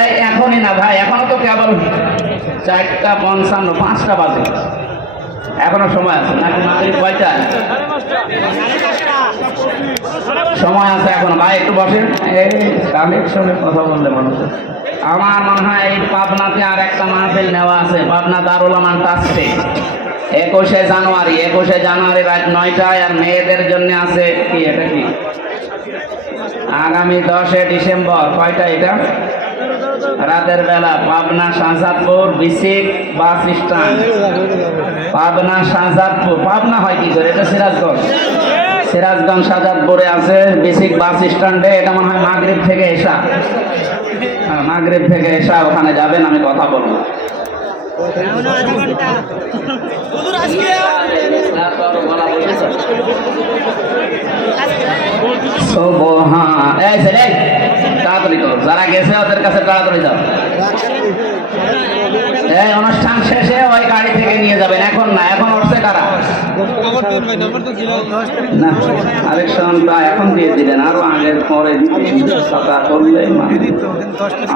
এই এখনই না ভাই, এখনো তো কেবল 4:55, 5টা বাজে, এখনো সময় আছে নাকি? মাগরিব কয়টা? সময় আছে এখন ভাই, একটু বসেন। এই কালেকশনের কথা বললে মানুষ, আমার মনে হয় এই পাবনাতে আর একটা মাহফিল নেওয়া আছে, পাবনা দারুল আমান ট্রাস্টে। 21শে জানুয়ারি রাত 9টায়। আর মেয়েদের জন্য আছে কি, এটা কি আগামী 10শে ডিসেম্বর, কয়টা এটা? রাতের বেলা পাবনা শাহজাদপুর বিসিক বাস স্ট্যান্ড। পাবনা শাহজাদপুর, পাবনা হয় কি করে? এটা সিরাজগঞ্জ শাহজাদপুরে আছে বিসিক বাস স্ট্যান্ডে। এটা মনে হয় মাগরিব থেকে এসা, মাগরিব থেকে এসা ওখানে যাবেন, আমি কথা বলবো। তাড়াতাড়ি করো, যারা গেছে ওদের কাছে তাড়াতাড়ি যাও। এই অনুষ্ঠান শেষে ওই গাড়ি থেকে নিয়ে যাবেন, এখন না। এখন উঠছে কারা? না, আরেকজন এখন দিয়ে দিলেন, আরো আগের পরে করলে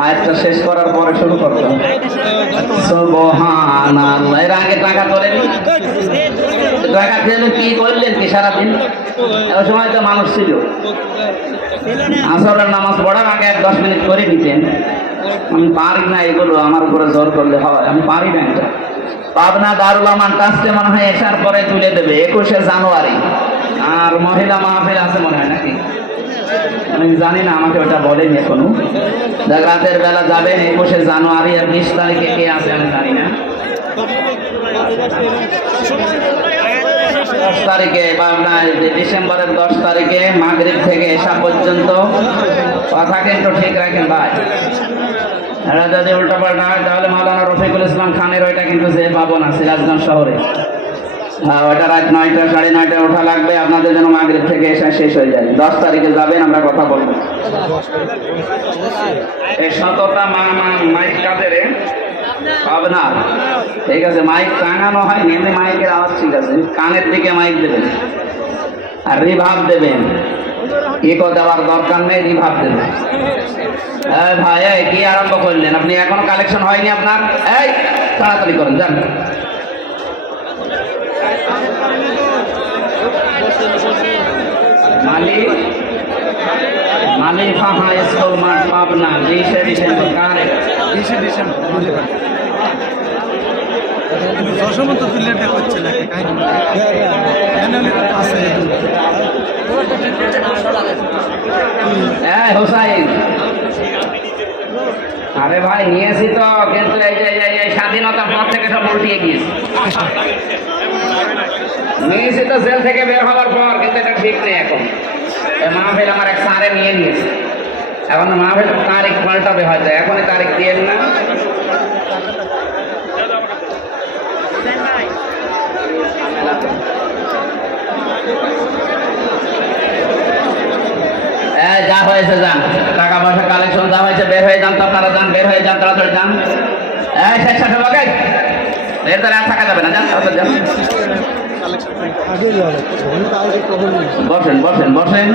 আরেকটা শেষ করার পরে শুরু করতো। সুবহানাল্লাহ। এর আগে টাকা তোলেন, টাকা দিলে কি করলেন কি সারাদিন? ওই সময় তো মানুষ ছিল, আসরের নামাজ পড়ার আগে 10 মিনিট করে নিতেন। আমি পারি না এগুলো, আমার উপরে জোর করলে হয়, আমি পারি না এটা। পাবনা দারুল আমান ট্রাস্টে মনে হয় এসার পরে তুলে দেবে 21শে জানুয়ারি। আর মহিলা মাহফিল আছে মনে হয় নাকি, আমি জানি না, আমাকে ওটা বলেনি এখনো। রাতের বেলা যাবেন 21শে জানুয়ারি। আর 20 তারিখে কে আছে আমি জানি না। 10 তারিখে ডিসেম্বরের 10 তারিখে মাগরিব থেকে এসা পর্যন্ত। কথা কিন্তু ঠিক রাখেন ভাই, এটা যদি উল্টা পাল্টা হয় তাহলে মাওলানা রফিকুল ইসলাম খানের ওইটা কিন্তু যে পাবো না সিরাজগঞ্জ শহরে। হ্যাঁ, ওইটা রাত 9টা 9:30 ওঠা লাগবে আপনাদের যেন মাগরিব থেকে এসা শেষ হয়ে যায়। 10 তারিখে যাবেন, আমরা কথা বলবো। এই 17টা মাইক কাদের? পাবনা। ঠিক আছে, মাইক টাঙানো হয়, এমনি মাইকের আওয়াজ ঠিক আছে, কানের দিকে মাইক দেবেন আর রিভাব দেবেন। ইকো দেওয়ার দরকার নেই, রিভাব দেবেন। ভাই কি আরম্ভ করলেন আপনি? এখনো কালেকশন হয়নি আপনার? এই তাড়াতাড়ি করেন, যান। মালিফা হাই স্কুল মাঠ, পাবনা, 20শে ডিসেম্বর। কারে? 20শে ডিসেম্বর। দশমন্ত তুল্যটা হচ্ছে নাকি? হোসাইন, আরে ভাই নিয়েছি তো, কিন্তু এই যে স্বাধীনতার পর থেকে সব উল্টিয়ে গিয়েছে। নিয়েছি তো জেল থেকে বের হওয়ার পর, কিন্তু এটা ঠিক নেই। এখন মাহফিল আমার এক স্যারে নিয়ে নিয়েছে, এখন মাহফিল তারিখ পাল্টাবে হয়তো, এখনই তারিখ দিয়েন না। যা হয়েছে যান, টাকা পয়সা কালেকশন যা হয়েছে বের হয়ে যান তো, আপনারা যান, বের হয়ে যান, তাড়াতাড়ি যান। শেষ শেষ হবে, এর দ্বারা আর থাকা যাবে না, যান তাড়াতাড়ি যান। বসেন বসেন বসেন।